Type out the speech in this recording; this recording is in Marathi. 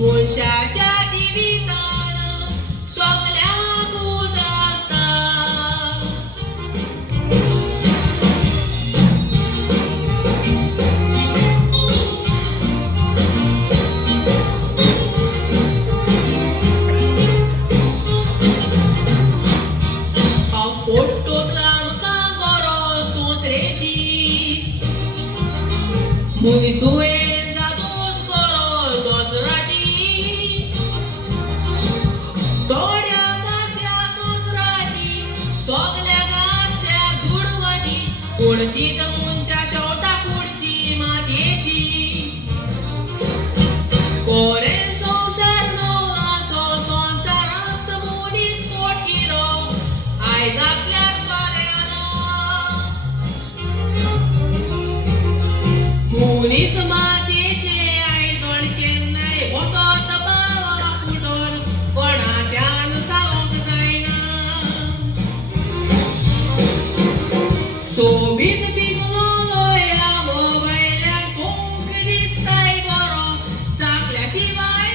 मनशाच्या जिवितान सगळ्यांक उदासता. पावस पडटोच आमकां बरो सोंत्रेची. मनीस दुयेंत जातूच गरज दोतोराची. थोड्याक आसल्या संवसाराची, सगल्याक आसल्या दुडवाची. पूण जीत मनच्या शेवटाक उरची मातयेची. कोरेन संवसार नवलाचो, संवसारांत मनीस पोटगिरो. आयज आसल्यार फाल्यां ना. मनीस मातयेचे आयदन केन्नाय वचत बावा फुटोन कोणाच्यान सांगूंक जायना. सोबीत बिगलो ह्या मोबायलाक कोंक दिसताय बरो. चाकल्या शिवाय